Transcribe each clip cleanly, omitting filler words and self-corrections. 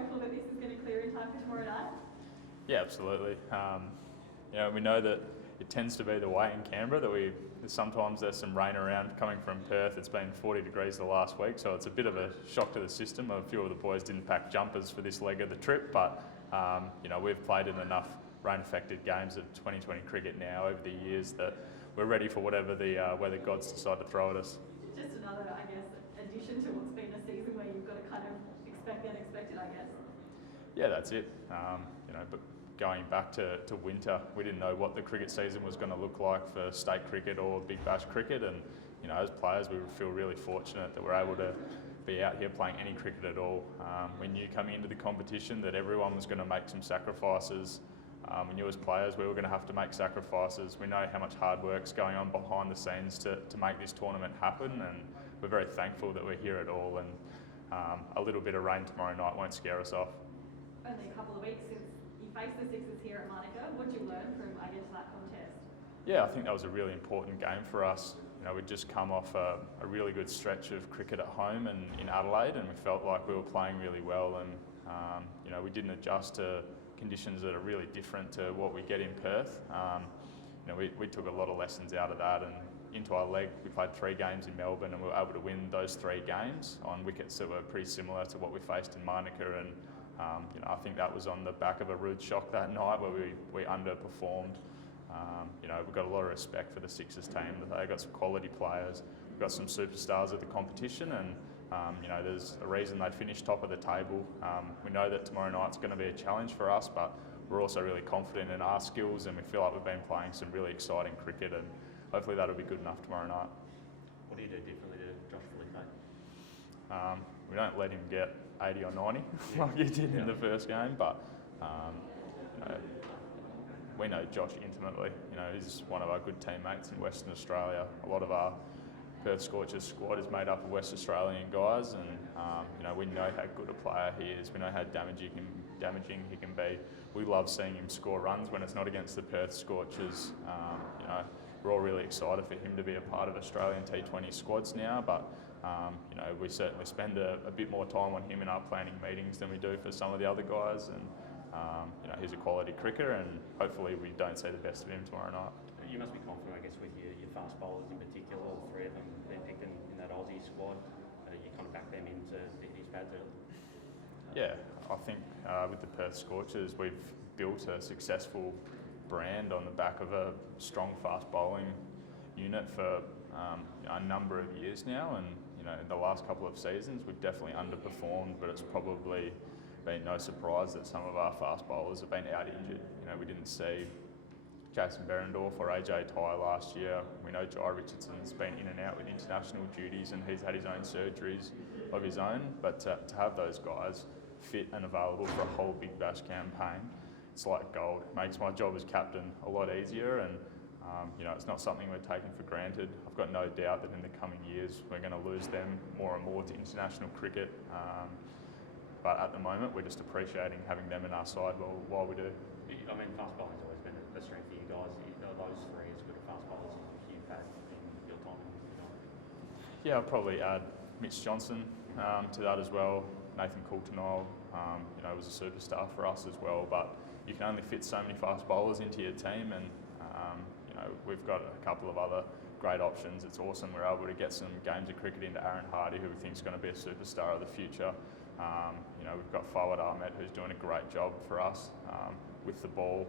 hopeful that this is going to clear in time for tomorrow night? Yeah, absolutely. We know that it tends to be the way in Canberra that sometimes there's some rain around coming from Perth. It's been 40 degrees the last week, so it's a bit of a shock to the system. A few of the boys didn't pack jumpers for this leg of the trip, but we've played in enough rain-affected games of 2020 cricket now over the years that we're ready for whatever the weather gods decide to throw at us. Just another, I guess, addition to what's been a season where you've got to kind of expect the unexpected, I guess. Yeah, that's it. But going back to winter, we didn't know what the cricket season was going to look like for state cricket or Big Bash cricket, and as players we feel really fortunate that we're able to be out here playing any cricket at all. We knew coming into the competition that everyone was going to make some sacrifices. We knew as players we were going to have to make sacrifices. We know how much hard work's going on behind the scenes to make this tournament happen, and we're very thankful that we're here at all, and a little bit of rain tomorrow night won't scare us off. Only a couple of weeks since you faced the Sixers here at Monaco. What did you learn from, I guess, that contest? Yeah, I think that was a really important game for us. We'd just come off a really good stretch of cricket at home and in Adelaide, and we felt like we were playing really well, and we didn't adjust to conditions that are really different to what we get in Perth. We took a lot of lessons out of that, and into our leg we played 3 games in Melbourne, and we were able to win those 3 games on wickets that were pretty similar to what we faced in Monaco, and I think that was on the back of a rude shock that night where we underperformed. We've got a lot of respect for the Sixers team. They've got some quality players. We've got some superstars at the competition, and there's a reason they finished top of the table. We know that tomorrow night's going to be a challenge for us, but we're also really confident in our skills, and we feel like we've been playing some really exciting cricket, and hopefully that'll be good enough tomorrow night. What do you do differently to Josh Felipe? We don't let him get 80 or 90 like he did in the first game, but we know Josh intimately. He's one of our good teammates in Western Australia. A lot of our Perth Scorchers squad is made up of West Australian guys, and we know how good a player he is. We know how damaging he can be. We love seeing him score runs when it's not against the Perth Scorchers. We're all really excited for him to be a part of Australian T20 squads now, but we certainly spend a bit more time on him in our planning meetings than we do for some of the other guys, and he's a quality cricketer, and hopefully we don't see the best of him tomorrow night. You must be confident, I guess, with your fast bowlers in particular. All 3 of them, they're picked in that Aussie squad. You kind of back them into his pads early. Yeah, I think with the Perth Scorchers, we've built a successful brand on the back of a strong fast bowling unit for a number of years now, and in the last couple of seasons we've definitely underperformed, but it's probably been no surprise that some of our fast bowlers have been out injured. We didn't see Jason Berendorf or AJ Ty last year. We know Jai Richardson's been in and out with international duties, and he's had his own surgeries of his own, but to have those guys fit and available for a whole Big Bash campaign, it's like gold. It makes my job as captain a lot easier, and it's not something we're taking for granted. I've got no doubt that in the coming years we're going to lose them more and more to international cricket, but at the moment we're just appreciating having them in our side while we do. I mean, fast bowling's always been a strength for you guys. Those 3 as good fast bowlers you've had in your time in the game. Yeah, I'll probably add Mitch Johnson to that as well. Nathan Coulter-Nile, was a superstar for us as well, but you can only fit so many fast bowlers into your team, and we've got a couple of other great options. It's awesome we're able to get some games of cricket into Aaron Hardy, who we think is going to be a superstar of the future. We've got Fawad Ahmed, who's doing a great job for us with the ball.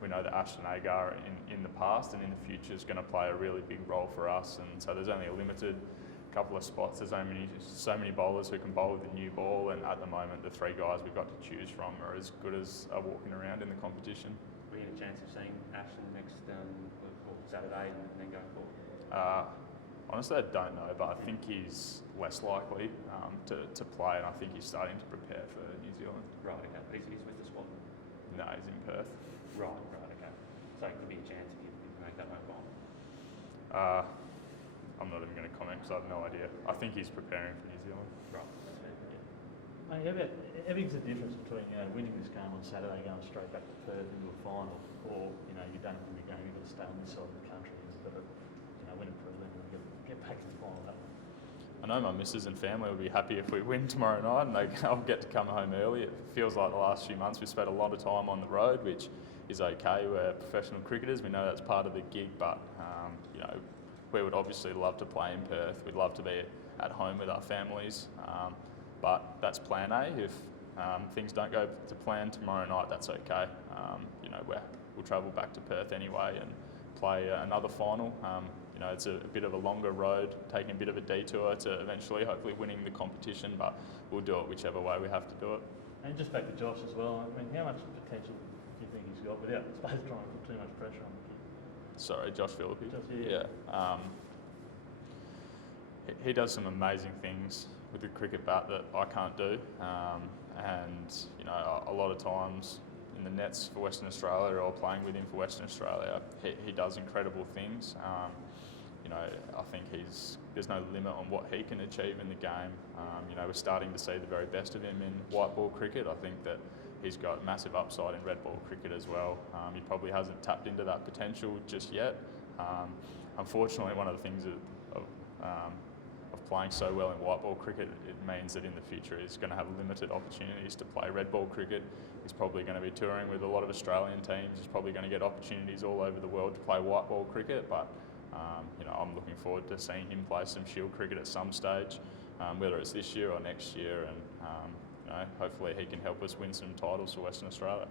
We know that Ashton Agar in the past and in the future is going to play a really big role for us, and so there's only a limited couple of spots. There's so many bowlers who can bowl with the new ball, and at the moment the 3 guys we've got to choose from are as good as are walking around in the competition. Are you a chance of seeing Ashton next Saturday and then going forward? Honestly, I don't know, but I think he's less likely to play, and I think he's starting to prepare for New Zealand. Right, okay. But he's with the squad? No, he's in Perth. Right, okay. So it could be a chance if you make that move on. I'm not even going to comment because I have no idea. I think he's preparing for New Zealand. Right, that's fair, yeah. Mate, how big's the difference between winning this game on Saturday, going straight back to Perth into a final, or you don't win the game, you've got to stay on this side of the country, is it better, win a prelim and get back to the final that way? I know my missus and family will be happy if we win tomorrow night and I'll get to come home early. It feels like the last few months we've spent a lot of time on the road, which is okay. We're professional cricketers. We know that's part of the gig, but you know, we would obviously love to play in Perth. We'd love to be at home with our families, but that's plan A. If things don't go to plan tomorrow night, that's okay. You know, we'll travel back to Perth anyway and play another final. You know, it's a bit of a longer road, taking a bit of a detour to eventually, hopefully, winning the competition, but we'll do it whichever way we have to do it. And just back to Josh as well, I mean, how much potential do you think he's got without, I suppose, trying to put too much pressure on the kid? Sorry, Josh Philippi. Yeah. He does some amazing things with the cricket bat that I can't do, and you know, a lot of times in the nets for Western Australia or playing with him for Western Australia, he does incredible things. You know, I think there's no limit on what he can achieve in the game. You know, we're starting to see the very best of him in white ball cricket. I think that he's got massive upside in red ball cricket as well. He probably hasn't tapped into that potential just yet. Unfortunately, one of the things of playing so well in white ball cricket, it means that in the future he's going to have limited opportunities to play red ball cricket. He's probably going to be touring with a lot of Australian teams. He's probably going to get opportunities all over the world to play white ball cricket, but you know, I'm looking forward to seeing him play some Shield cricket at some stage, whether it's this year or next year, and you know, hopefully he can help us win some titles for Western Australia.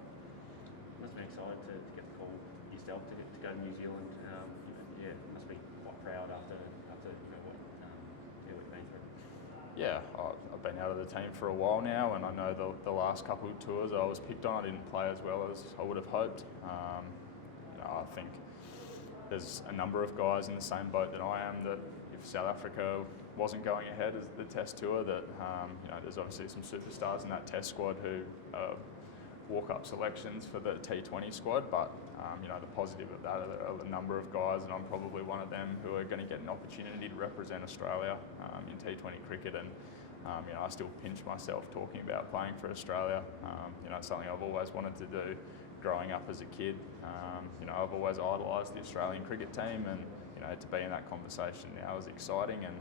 Must be exciting to get the call yourself to go to New Zealand. Yeah, must be quite proud after you know what you've been through. Yeah, I've been out of the team for a while now, and I know the last couple of tours I was picked on, I didn't play as well as I would have hoped. You know, I think there's a number of guys in the same boat that I am, that if South Africa wasn't going ahead as the test tour, that you know, there's obviously some superstars in that test squad who walk-up selections for the T20 squad, but you know, the positive of that are a number of guys, and I'm probably one of them, who are going to get an opportunity to represent Australia in T20 cricket. And you know, I still pinch myself talking about playing for Australia. You know, it's something I've always wanted to do growing up as a kid. You know, I've always idolised the Australian cricket team, and you know, to be in that conversation now is exciting. And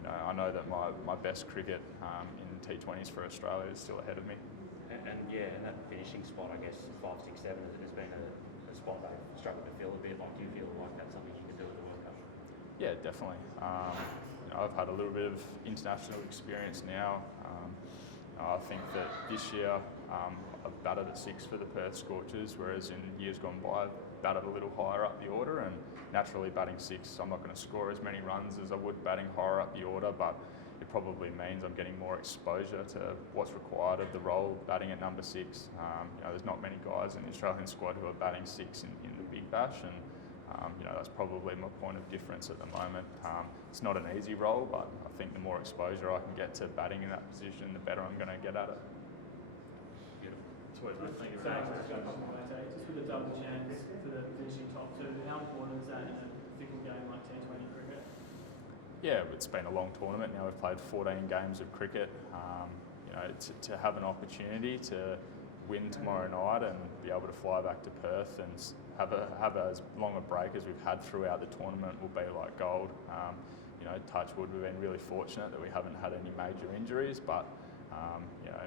you know, I know that my best cricket in T20s for Australia is still ahead of me. And yeah, and that finishing spot, I guess 5, 6, 7 has been a spot they've struggled to fill a bit. Like, do you feel like that's something you could do at the World Cup? Yeah, definitely. You know, I've had a little bit of international experience now. I think that this year I've batted at 6 for the Perth Scorchers, whereas in years gone by I've batted a little higher up the order, and naturally batting 6, I'm not going to score as many runs as I would batting higher up the order, but it probably means I'm getting more exposure to what's required of the role batting at number 6. You know, there's not many guys in the Australian squad who are batting 6 in the Big Bash, and you know, that's probably my point of difference at the moment. It's not an easy role, but I think the more exposure I can get to batting in that position, the better I'm going to get at it. Beautiful. Thank you So, very much. just with the double chance for the finishing top 2, how important is that in a fickle game like T20 cricket? Yeah, it's been a long tournament now. We've played 14 games of cricket. You know, to have an opportunity to win tomorrow night and be able to fly back to Perth and have as long a break as we've had throughout the tournament will be like gold. You know, touch wood, we've been really fortunate that we haven't had any major injuries, but you know,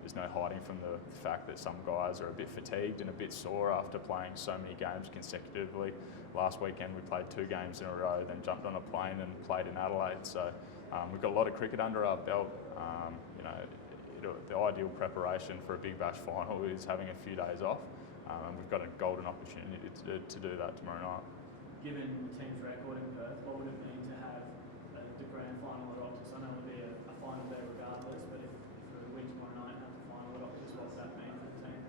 there's no hiding from the fact that some guys are a bit fatigued and a bit sore after playing so many games consecutively. Last weekend we played 2 games in a row, then jumped on a plane and played in Adelaide. So we've got a lot of cricket under our belt. You know, the ideal preparation for a Big Bash final is having a few days off, and we've got a golden opportunity to do that tomorrow night. Given the team's record in Perth, what would it mean to have the grand final at Optus? I know it'll be a final there regardless, but if we win tomorrow night and have the final at Optus, what does that mean for the team?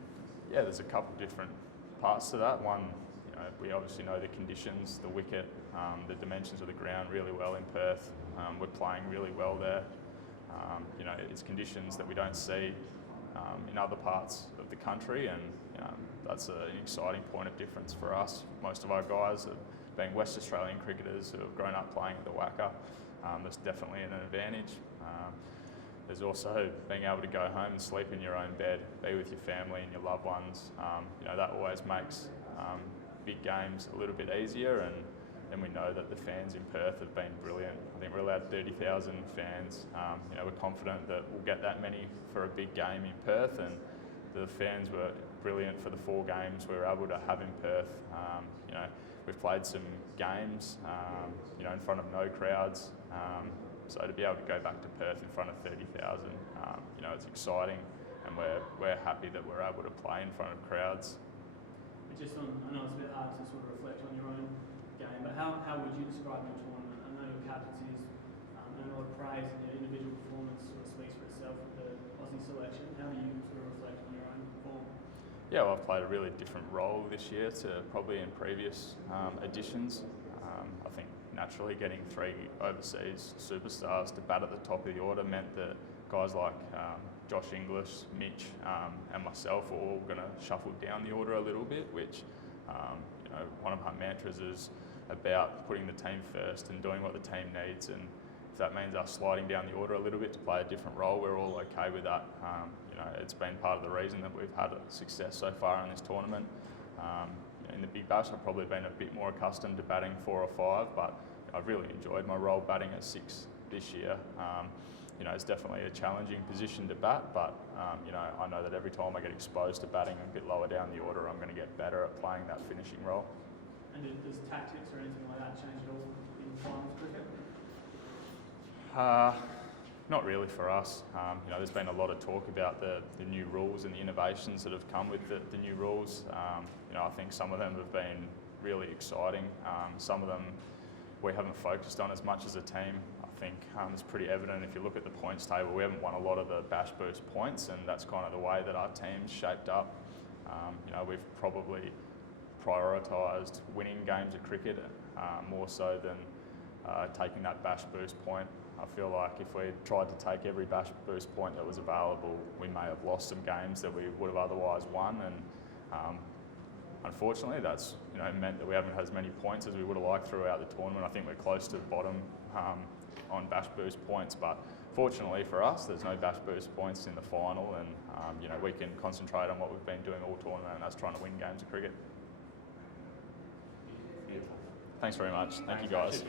Yeah, there's a couple different parts to that. One, you know, we obviously know the conditions, the wicket, the dimensions of the ground really well in Perth. We're playing really well there. You know, it's conditions that we don't see in other parts of the country, and that's an exciting point of difference for us. Most of our guys have been West Australian cricketers who have grown up playing at the WACA. That's definitely an advantage. There's also being able to go home and sleep in your own bed, be with your family and your loved ones. You know, that always makes big games a little bit easier, and and we know that the fans in Perth have been brilliant. I think we're allowed 30,000 fans. We're confident that we'll get that many for a big game in Perth, and the fans were brilliant for the 4 games we were able to have in Perth. We've played some games, in front of no crowds. So to be able to go back to Perth in front of 30,000, it's exciting, and we're happy that we're able to play in front of crowds. But just on, I know it's a bit hard to sort of reflect on your own game, but how would you describe your tournament? I know your captaincy is a lot of praise, and your individual performance sort of speaks for itself with the Aussie selection. How do you sort of reflect on your own form? Yeah, well, I've played a really different role this year to probably in previous editions. I think naturally getting 3 overseas superstars to bat at the top of the order meant that guys like Josh English, Mitch, and myself were all going to shuffle down the order a little bit, which one of my mantras is about putting the team first and doing what the team needs, and if that means us sliding down the order a little bit to play a different role, we're all okay with that. It's been part of the reason that we've had success so far in this tournament. In the Big Bash, I've probably been a bit more accustomed to batting 4 or 5, but I've really enjoyed my role batting at 6 this year. It's definitely a challenging position to bat, but I know that every time I get exposed to batting a bit lower down the order, I'm going to get better at playing that finishing role. And does tactics or anything like that change at all in finals cricket? Not really for us. There's been a lot of talk about the new rules and the innovations that have come with the new rules. I think some of them have been really exciting. Some of them we haven't focused on as much as a team. I think it's pretty evident if you look at the points table, we haven't won a lot of the Bash Boost points, and that's kind of the way that our team's shaped up. We've probably prioritised winning games of cricket more so than taking that Bash Boost point. I feel like if we tried to take every Bash Boost point that was available, we may have lost some games that we would have otherwise won, and unfortunately that's meant that we haven't had as many points as we would have liked throughout the tournament. I think we're close to the bottom on Bash Boost points, but fortunately for us there's no Bash Boost points in the final, and we can concentrate on what we've been doing all tournament, and that's trying to win games of cricket. Beautiful. Thanks very much. Thank you guys.